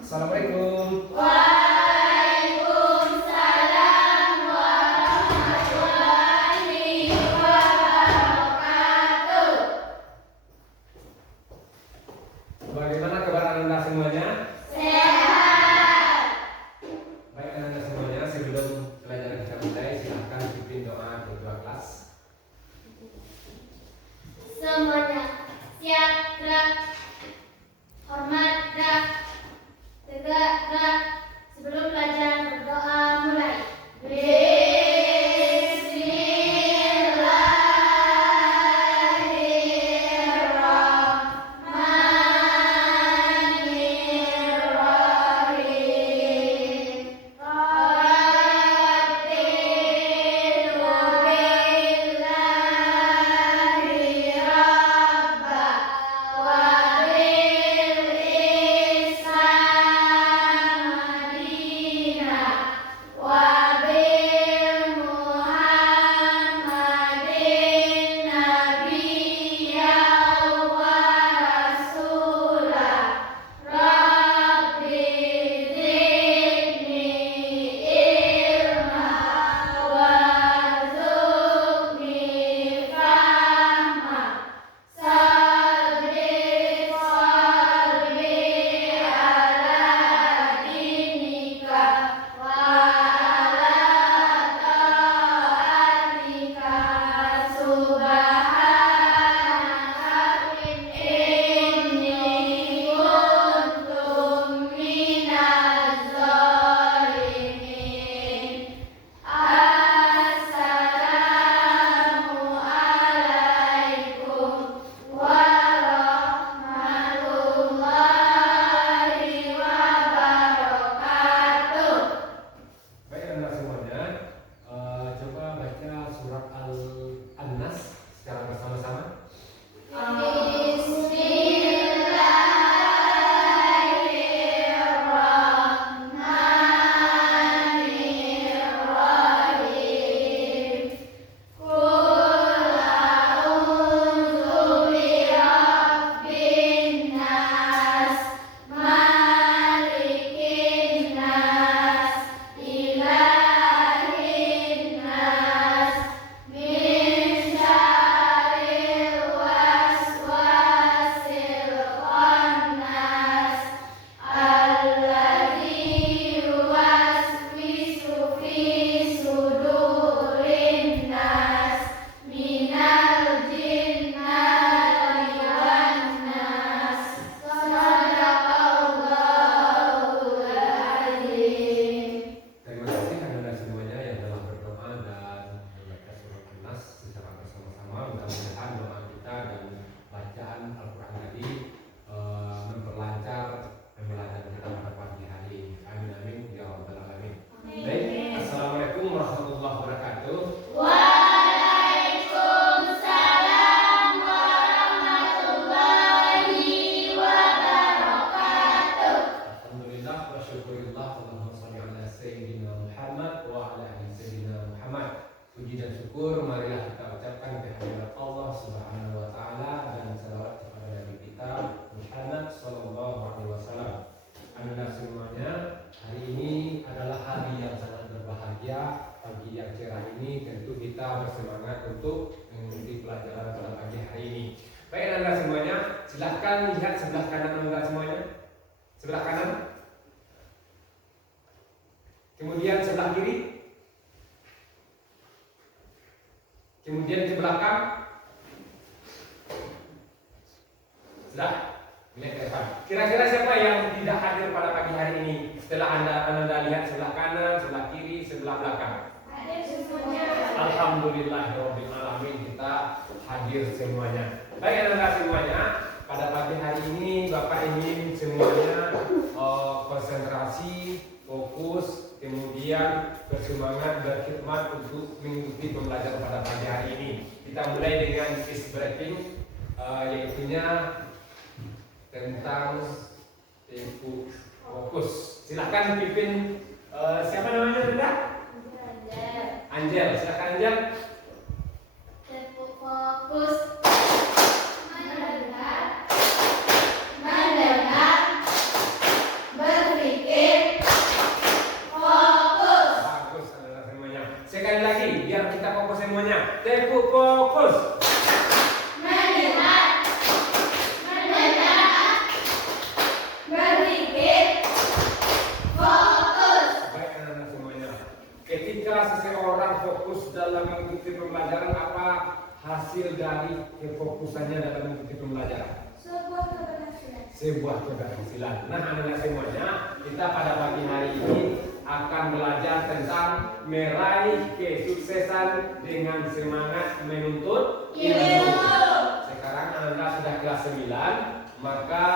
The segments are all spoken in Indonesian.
Assalamualaikum. Waalaikumsalam warahmatullahi wabarakatuh. Bagaimana kabar Anda semuanya? Sehat. Baik Anda semuanya, sebelum pelajaran kita mulai, silahkan pimpin doa ketua kelas. Semuanya siap, gerak, hormat, gerak, tegak, gerak. Sebelum pelajaran berdoa mulai. Baik Anda semuanya, coba baca surat Al-Nas secara bersama-sama. Terima kasih Anda semuanya yang telah berdoa dan membaca surat Al-Nas secara bersama-sama. Mudah-mudahan doa kita dan bacaan Al-Quran tadi memperlancar pembelajaran kita pada pagi hari ini. Amin amin ya rabbal alamin. Baik, assalamualaikum warahmatullahi wabarakatuh. Waalaikumsalam warahmatullahi wabarakatuh. Alhamdulillah wa syukurillah. Allahumma shalli ala sayyidina Muhammad wa ala ali sayyidina Muhammad. Puji dan syukur marilah kita ucapkan kehadirat Allah Subhanahu wa taala dan salawat kepada Nabi kita Muhammad sallallahu alaihi wasallam. Anda semuanya, hari ini adalah hari yang sangat berbahagia. Pagi yang cerah ini tentu kita bersemangat untuk mengikuti pelajaran pada pagi hari ini. Baik Anda semuanya, silahkan lihat sebelah kanan Anda semuanya. Sebelah kanan. Kemudian sebelah kiri. Kemudian ke belakang. Sudah? Lihat ke depan. Kira-kira siapa yang tidak hadir pada pagi hari ini? Setelah Anda lihat sebelah kanan, sebelah kiri, sebelah belakang. Alhamdulillahirabbil alamin, kita hadir semuanya. Baik Anda semuanya, pada pagi hari ini Bapak ingin semuanya konsentrasi, fokus, kemudian bersemangat berkhidmat untuk mengikuti pembelajaran pada pagi hari ini. Kita mulai dengan case breaking, yaitunya tentang tempo fokus. Silakan pimpin, siapa namanya Bunda? Angel, silakan Angel. Tempo fokus. Mendengar. Tepuk fokus. Melihat, mendengar, berpikir, fokus. Baik anak-anak semuanya. Ketika seseorang fokus dalam mengikuti pembelajaran, apa hasil dari kefokusannya dalam mengikuti pembelajaran? Sebuah keberhasilan. Sebuah keberhasilan. Nah, anak-anak semuanya, kita pada pagi hari ini akan belajar tentang meraih kesuksesan dengan semangat menuntut ilmu. Sekarang anak-anak sudah kelas 9, maka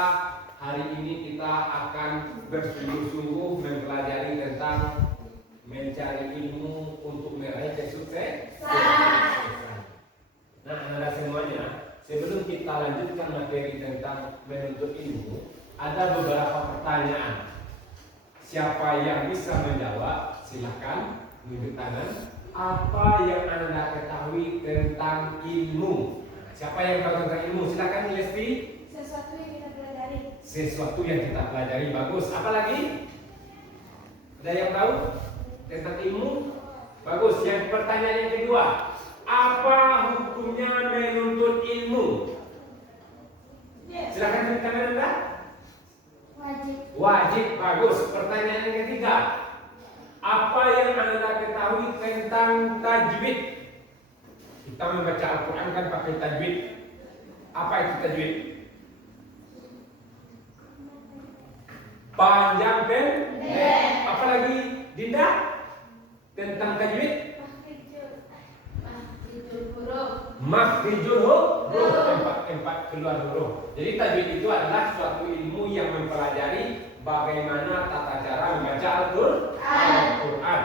hari ini kita akan bersungguh-sungguh mempelajari tentang mencari ilmu untuk meraih kesuksesan. Nah, anak-anak semuanya, sebelum kita lanjutkan materi tentang menuntut ilmu, ada beberapa pertanyaan. Siapa yang bisa menjawab? Silakan tunjuk tangan. Apa yang Anda ketahui tentang ilmu? Siapa yang tahu tentang ilmu? Silakan Lesti. Sesuatu yang kita pelajari. Sesuatu yang kita pelajari, bagus. Apa lagi? Ada yang tahu tentang ilmu? Bagus. Yang pertanyaan yang kedua, apa hukumnya menuntut ilmu? Silakan tunjuk tangan Anda. Wajib. Wajib, bagus. Pertanyaan yang ketiga, apa yang Anda ketahui tentang tajwid? Kita membaca Al-Quran kan pakai tajwid. Apa itu tajwid? Panjang pendek. Apa lagi, Dinda? Tentang tajwid? Mahfijul huruf. Makhrijul huruf, tempat keluar huruf. Jadi tajwid itu adalah suatu ilmu yang mempelajari bagaimana tata cara membaca Al-Quran.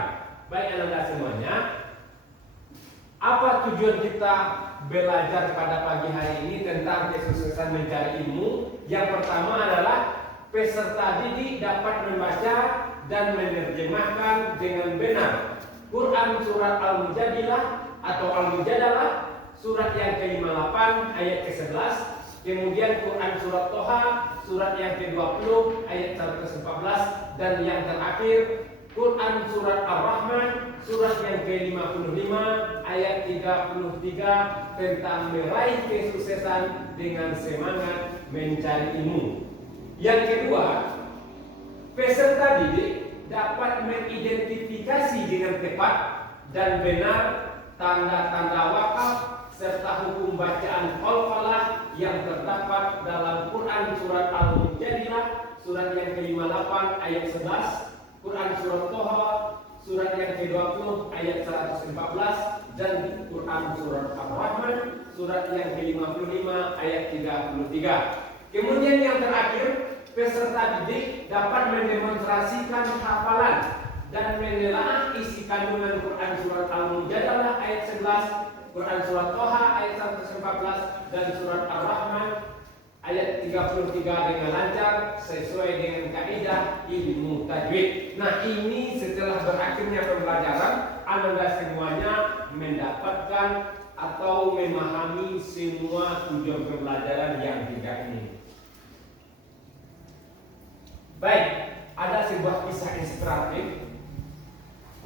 Baik anak-anak semuanya, apa tujuan kita belajar pada pagi hari ini tentang kesuksesan mencari ilmu? Yang pertama adalah peserta didik dapat membaca dan menerjemahkan dengan benar Quran surat Al-Mujadilah atau Al-Mujadalah surat yang ke-58 ayat ke-11, kemudian Quran surat Toha surat yang ke-20 ayat 114, dan yang terakhir Quran surat Ar-Rahman surat yang ke-55 ayat 33 tentang meraih kesuksesan dengan semangat mencari ilmu. Yang kedua, peserta didik dapat mengidentifikasi dengan tepat dan benar tanda-tanda wakaf serta hukum bacaan qalqalah yang terdapat dalam Quran surat Al-Mujadilah surat yang ke-58 ayat 11, Quran surat Toha surat yang ke-20 ayat 114, dan Quran surat Ar-Rahman surat yang ke-55 ayat 33. Kemudian yang terakhir, peserta didik dapat mendemonstrasikan hafalan dan menelaah isi kandungan Quran surat Al-Mujadalah ayat 11, Quran surat Toha ayat 114, dan surat Ar-Rahman ayat 33 dengan lancar sesuai dengan kaidah ilmu tajwid. Nah, ini setelah berakhirnya pembelajaran, Anda semuanya mendapatkan atau memahami semua tujuan pembelajaran yang 3 ini. Baik, ada sebuah kisah inspiratif.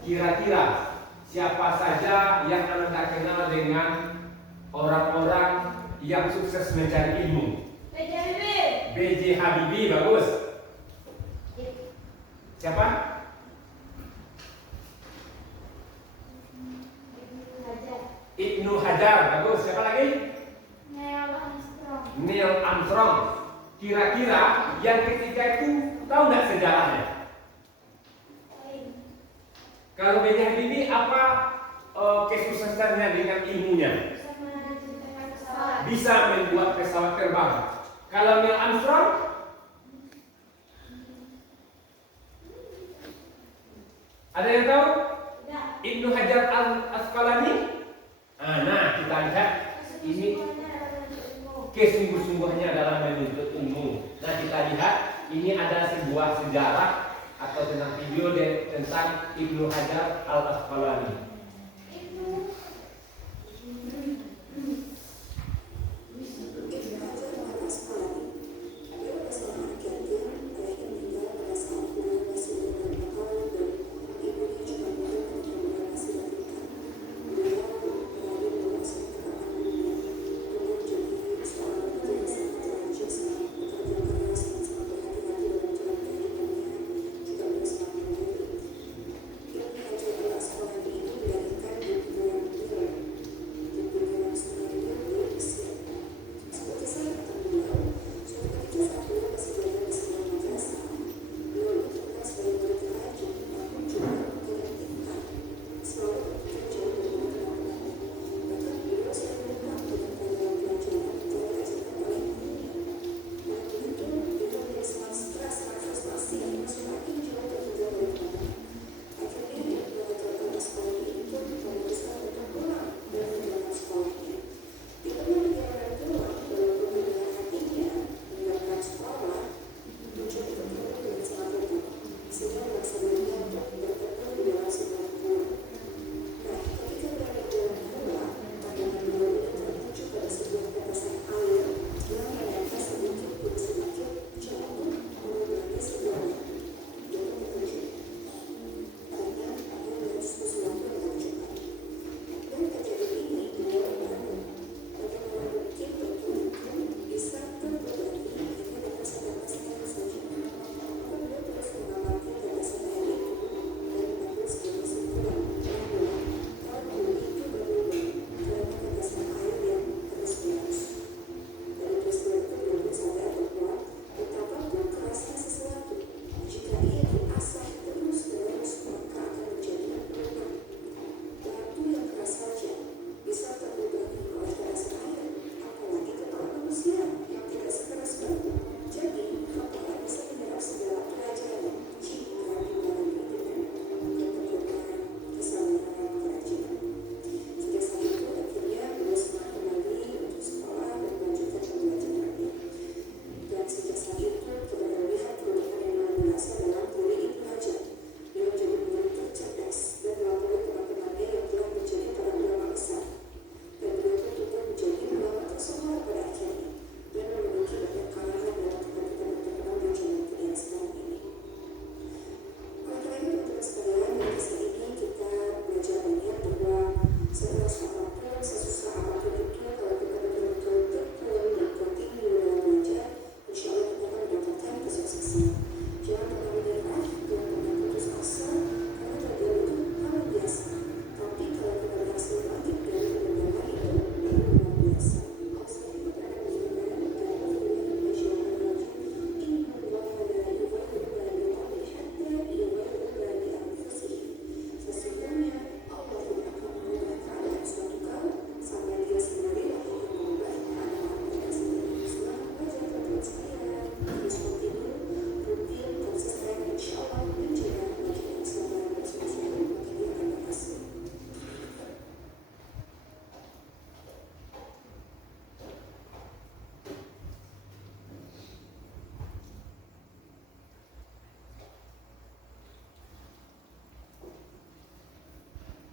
Kira-kira siapa saja yang Anda kenal dengan orang-orang yang sukses mencari ilmu? B.J. Habibie, bagus. Siapa? Ibnu Hajar, bagus. Siapa lagi? Neil Armstrong. Kira-kira yang ketiga itu tahu nggak sejarahnya? Kalau B.J. Habibie apa kesuksesannya dengan ilmunya? Bisa membuat pesawat terbang. Kalau Neil Armstrong, ada yang tahu? Ibnu Hajar Al-Asqalani. Nah, kita lihat ini kesungguh-sungguhnya dalam menuntut ilmu. Nah, kita lihat ini ada sebuah sejarah atau tentang video tentang Ibnu Hajar Al-Asqalani.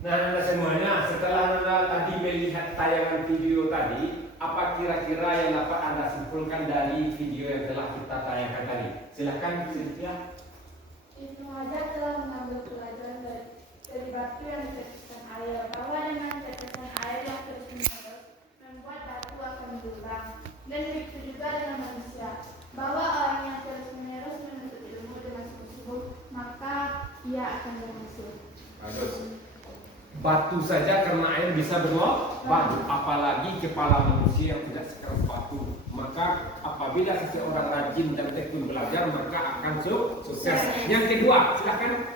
Nah, Anda semuanya, setelah Anda tadi melihat tayangan video tadi, apa kira-kira yang dapat Anda simpulkan dari video yang telah kita tayangkan tadi? Silahkan, Sylvia. Ibnu Hajar telah mengambil pelajaran dari batu yang ditetesan air, bahwa dengan tetesan air yang terus-menerus membuat batu akan berulang. Dan begitu juga dengan manusia, bahwa orang yang terus-menerus menuntut ilmu dengan sungguh-sungguh, maka ia akan berhasil. Bagus. Batu saja karena air bisa berubah, apalagi kepala manusia yang tidak sekeras batu. Maka apabila seseorang rajin dan tekun belajar, maka akan sukses. Yang kedua, silakan.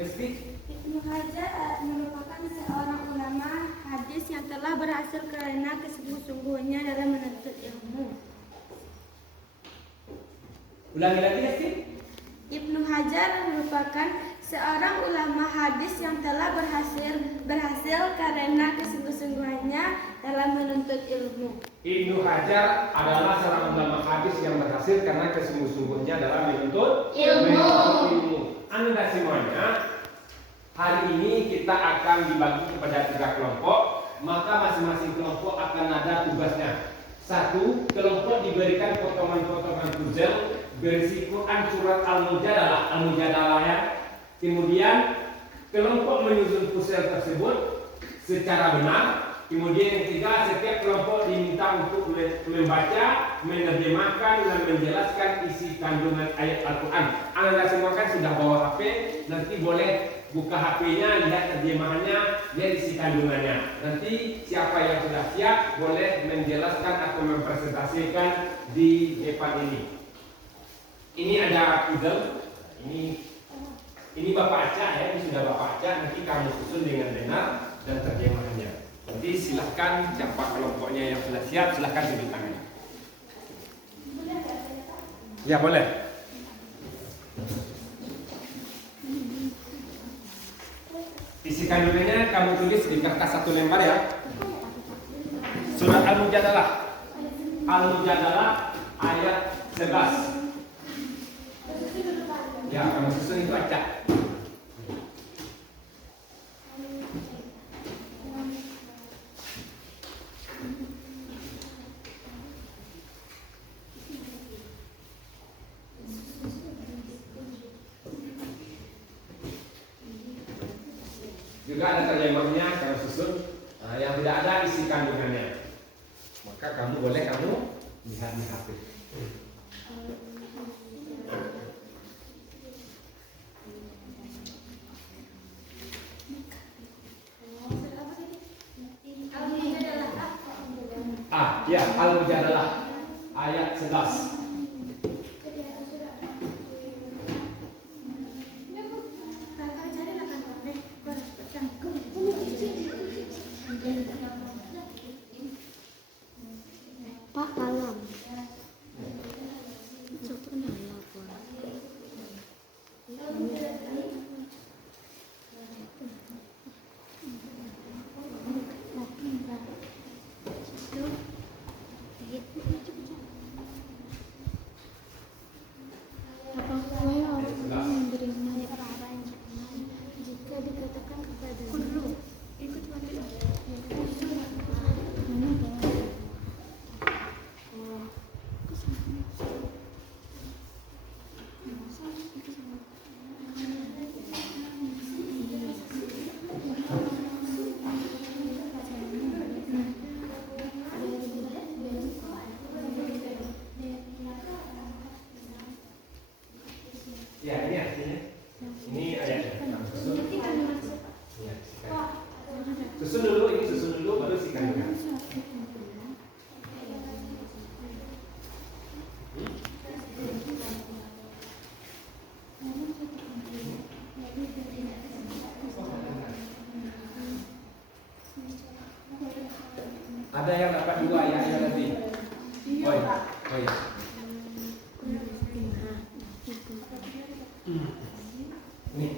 Yesti. Ibnu Hajar merupakan seorang ulama hadis yang telah berhasil karena kesungguh-sungguhnya dalam menuntut ilmu. Ulangi lagi, Yesti. Ibnu Hajar merupakan seorang ulama hadis yang telah berhasil karena kesungguh-sungguhannya dalam menuntut ilmu. Ibnu Hajar adalah seorang ulama hadis yang berhasil karena kesungguh-sungguhnya dalam menuntut ilmu. Anda semuanya, hari ini kita akan dibagi kepada 3 kelompok, maka masing-masing kelompok akan ada tugasnya. 1, kelompok diberikan potongan-potongan puzzle berisi Quran surat Al-Mujadalah ya. Kemudian kelompok menyusun puzzle tersebut secara benar. Kemudian yang ketiga, setiap kelompok diminta untuk membaca, menerjemahkan dan menjelaskan isi kandungan ayat Al-Quran. Anda semua kan sudah bawa HP, nanti boleh buka HP-nya, lihat terjemahannya, lihat isi kandungannya. Nanti siapa yang sudah siap boleh menjelaskan atau mempresentasikan di depan ini. Ini ada puzzle, ini Bapak Acak ya, ini sudah Bapak Acak, nanti kamu susun dengan benar dan terjemahannya. Nanti silahkan siapa kelompoknya yang sudah siap, silahkan tunjuk tangan. Ya boleh. Isi kandungannya kamu tulis di kertas 1 lembar ya. Surat Al-Mujadalah. Al-Mujadalah ayat 11. Ya, kamu susun itu aja. Juga ada terjemahnya, kamu susun. Nah, yang tidak ada isi kandungannya, maka kamu boleh lihat di HP. Ya, Al-Mujadalah ayat 11. Pak Alam. Jika dikatakan kepada ikut Ya, ini artinya. Ini ayatnya. Susun dulu, ini susun dulu, baru isi kandungan. Ada yang dapat 2 ayatnya lebih. Oh iya. Nih.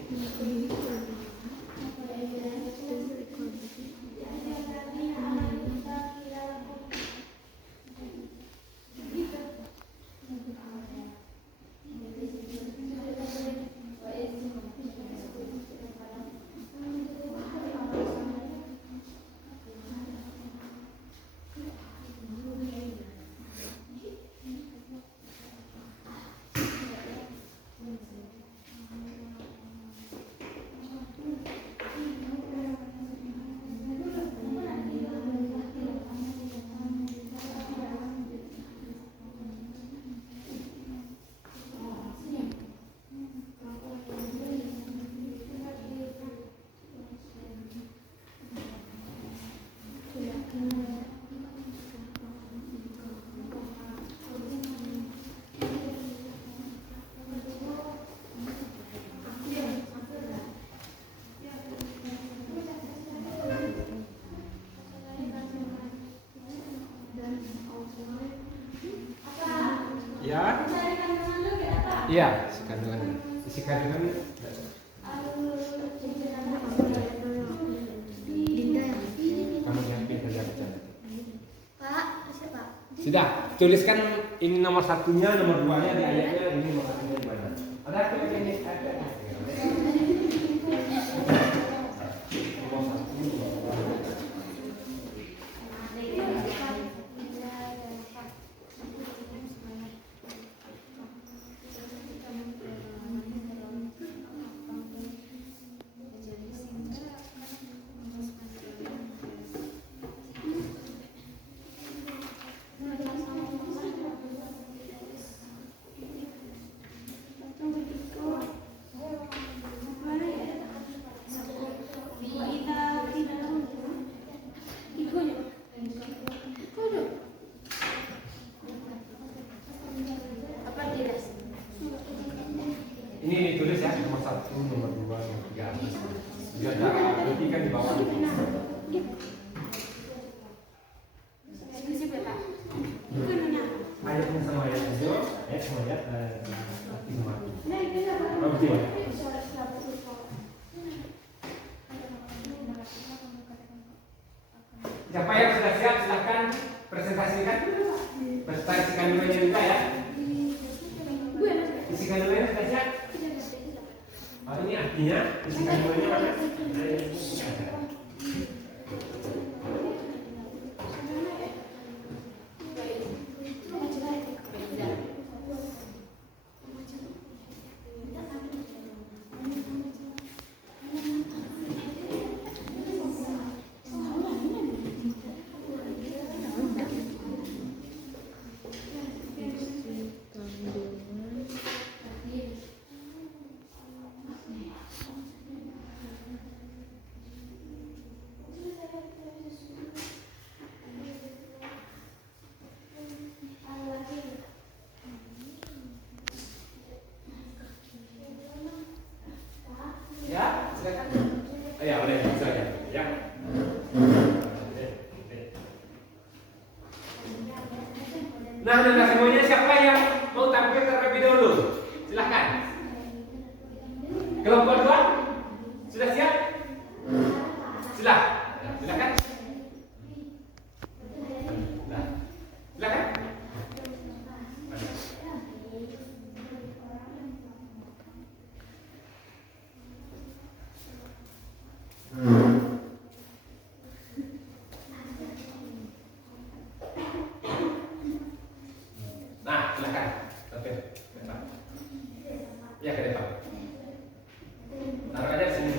Iya, isi kandungan. Isi kandungan. Kamu yang pintar baca. Pak, siapa? Sudah, tuliskan ini nomor satunya, nomor duanya di ayatnya, ini nomor satunya di mana? Ada apa ini? Ada. Ini ditulis ya, nomor 1, nomor 2, nomor 3. Biar tak lebih kan di bawah. Ayatnya sama ayat itu, sama ayat arti sama arti. Siapa yang sudah siap silahkan presentasikan. Presentasi kandungannya juga ya. Isi kandungannya sudah siap. Oh, ini artinya isi kandungannya mana? Ya, silakan. Oh ya, boleh silakan. Ya. Nah, semuanya siapa yang mau tampil terlebih dahulu? Silahkan. Kelompok 2 sudah siap? Silakan. Nah, silakan. Nah, silakan. Tampil. Depan. Ya, ke depan. Taruh aja di sini.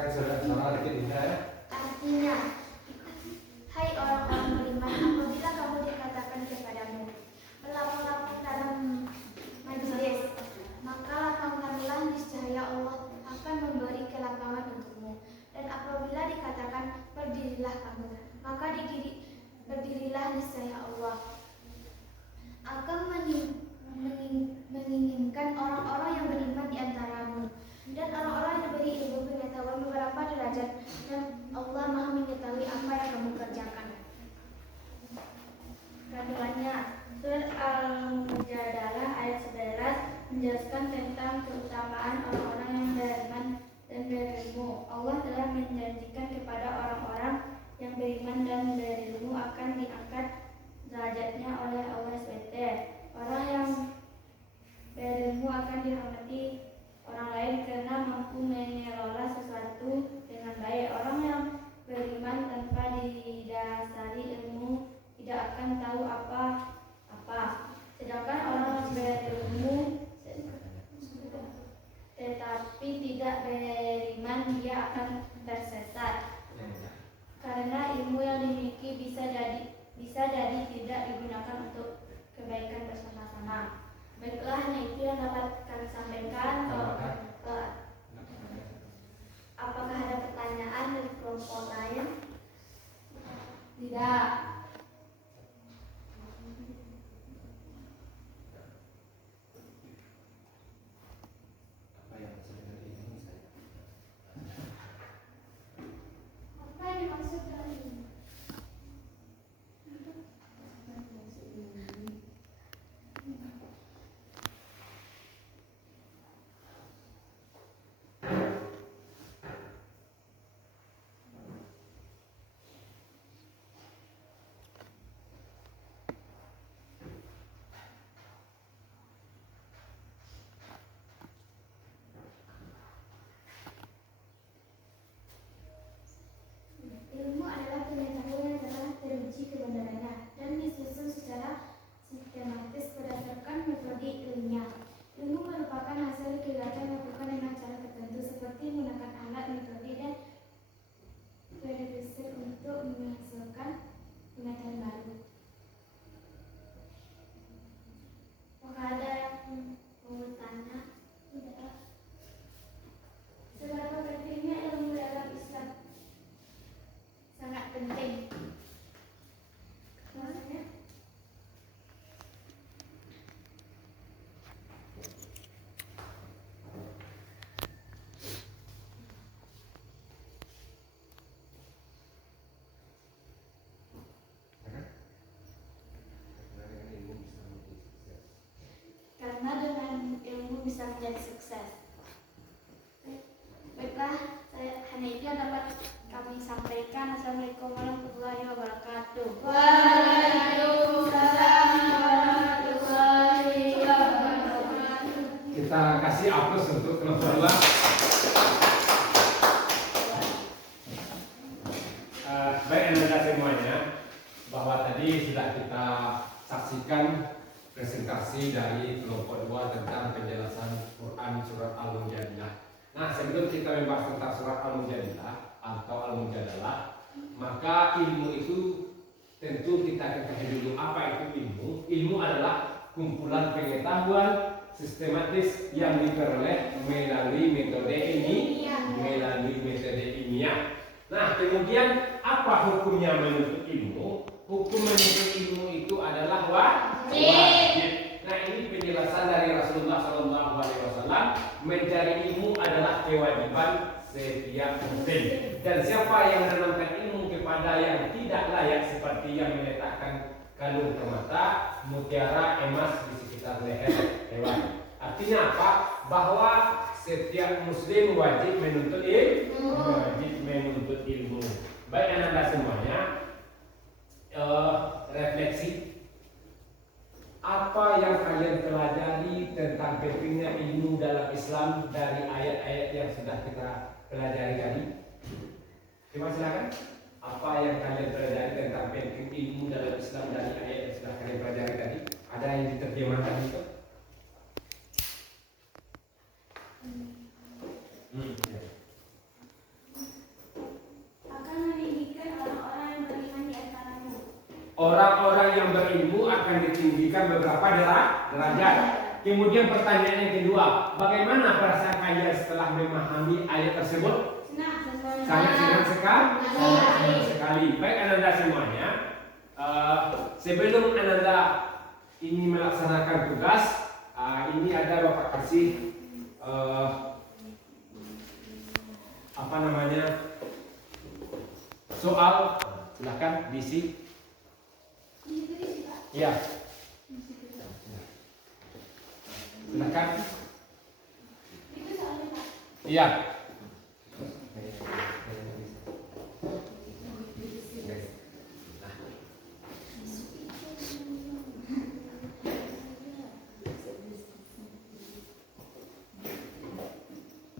Sekarang saudara dikit ya. Artinya, hai orang-orang beriman, apabila kamu dikatakan kepadamu berlapang-lapang dalam majelis, maka lapangkanlah, niscaya Allah akan memberi kelapangan untukmu. Dan apabila dikatakan berdirilah kamu, maka berdirilah, niscaya Allah akan menginginkan orang-orang yang beriman di antaramu dan orang-orang yang diberi ilmu pengetahuan beberapa derajat, dan Allah Maha mengetahui apa yang kamu kerjakan. Kandungannya Surat Al-Mujadalah ayat 11 menjelaskan tentang keutamaan orang-orang yang beriman dan berilmu. Allah telah menjanjikan kepada orang-orang yang beriman dan berilmu akan diangkat derajatnya oleh Allah SWT. Orang yang berilmu akan dihormati orang lain karena mampu mengelola sesuatu dengan baik. Orang yang beriman tanpa didasari ilmu tidak akan tahu apa-apa. Sedangkan orang yang berilmu tetapi tidak beriman, dia akan tersesat. Karena ilmu yang dimiliki bisa jadi tidak digunakan untuk kebaikan bersama-sama. Baiklah, hanya itu yang dapat kami sampaikan. Apakah ada pertanyaan dari kelompok lain? Tidak. Apa yang dimaksud dengan ini? Ilmu adalah pengetahuan yang telah teruji kebenarannya dan disusun secara sistematis berdasarkan metode ilmiah. Ilmu merupakan hasil kegiatan yang dilakukan dengan cara tertentu seperti menggunakan alat, metode, dan periode untuk menghasilkan pengetahuan baru. Apakah ada yang mau bertanya? Tidak. Seberapa pentingnya ilmu dalam Islam? Sangat penting. Maksudnya? Karena dengan ilmu bisa menjadi sukses. Baiklah, hanya itu yang dapat kami sampaikan. Assalamualaikum warahmatullahi wabarakatuh. Waalaikumsalam warahmatullahi wabarakatuh. Kita kasih aplaus untuk kelompok 2. Baik anak-anak semuanya, bahwa tadi sudah kita saksikan presentasi dari kelompok 2 tentang penjelasan Quran surat Al-Mujadilah. Nah, sebelum kita membahas tentang surat Al-Mujadilah atau Al-Mujadalah, maka ilmu itu tentu kita ketahui dulu apa itu ilmu. Ilmu adalah kumpulan pengetahuan sistematis yang diperoleh melalui metode ilmiah. Nah, kemudian apa hukumnya menuntut ilmu? Hukum menuntut ilmu itu adalah wajib. Nah, ini penjelasan dari Rasulullah SAW. Mencari ilmu adalah kewajiban setiap muslim. Dan siapa yang menanamkan ilmu kepada yang tidak layak, seperti yang meletakkan kalung permata, mutiara, emas di sekitar leher hewan. Artinya apa? Bahwa setiap muslim wajib menuntut ilmu. Baik anak-anak semuanya, refleksi apa yang kalian pelajari tentang pentingnya ilmu dalam Islam dari ayat-ayat yang sudah kita pelajari tadi. Coba silakan. Apa yang kalian pelajari tentang penting ilmu dalam Islam dari ayat yang sudah kalian pelajari tadi? Ada yang diterjemahkan itu? Ya. orang-orang yang berilmu akan ditinggikan beberapa derajat. Kemudian pertanyaan yang kedua, bagaimana perasaan kalian setelah memahami ayat tersebut? Sangat senang sekali. Baik Ananda semuanya, sebelum Ananda ini melaksanakan tugas, ini ada Bapak kasih soal, silakan diisi. Ya. Silakan. Iya.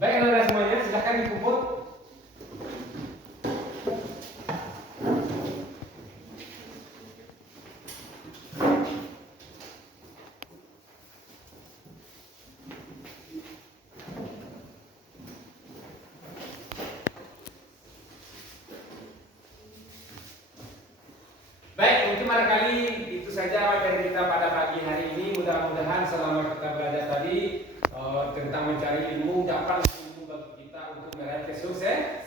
Baik anak-anak semuanya, silakan dikumpul. Baik, mungkin barangkali itu saja materi kita pada pagi hari ini. Mudah-mudahan selama kita belajar tadi tentang mencari ilmu dapat ilmu bagi kita untuk meraih kesuksesan.